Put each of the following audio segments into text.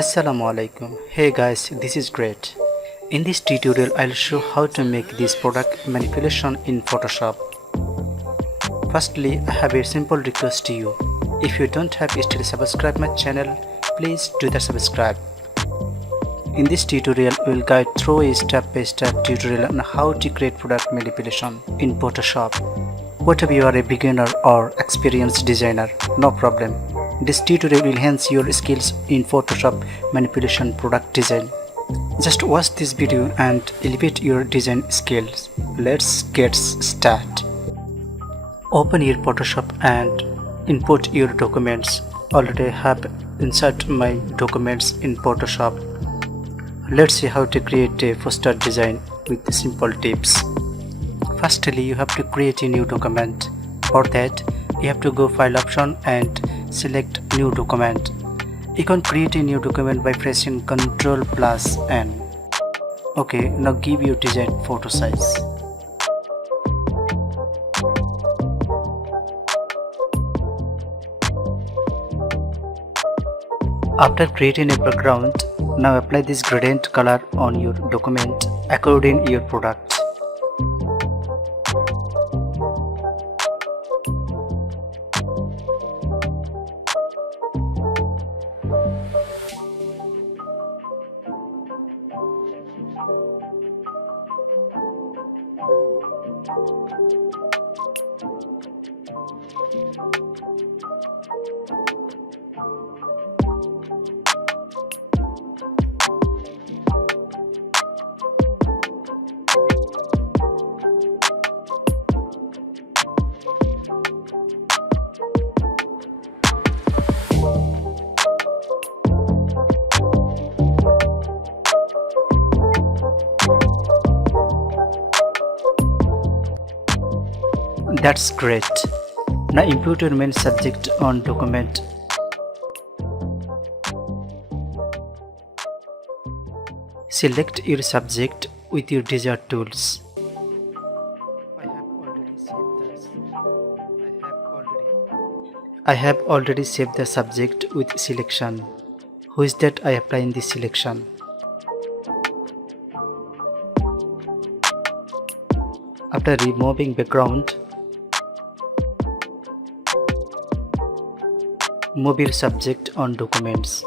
Assalamu alaikum. Hey guys, this is great. In this tutorial I'll show how to make this product manipulation in Photoshop. Firstly, I have a simple request to you. If you don't have still subscribe my channel, please do the subscribe. In this tutorial we will guide through a step-by-step tutorial on how to create product manipulation in Photoshop. Whether you are a beginner or experienced designer, no problem. This tutorial will enhance your skills in Photoshop manipulation product design. Just watch this video and elevate your design skills. Let's get started. Open your Photoshop and input your documents. Already have insert my documents in Photoshop. Let's see how to create a poster design with simple tips. Firstly, you have to create a new document. For that, you have to go file option and select new document. You can create a new document by pressing Ctrl+N. Okay, now give your design photo size. After creating a background, now apply this gradient color on your document according to your product. That's great. Now input your main subject on document. Select your subject with your desired tools. I have already saved the subject with selection. Who is that I apply in this selection? After removing background, move your subject on documents.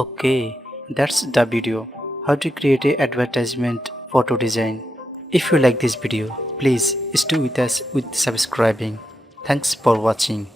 Okay, that's the video. How to create a advertisement photo design. If you like this video, please stay with us with subscribing. Thanks for watching.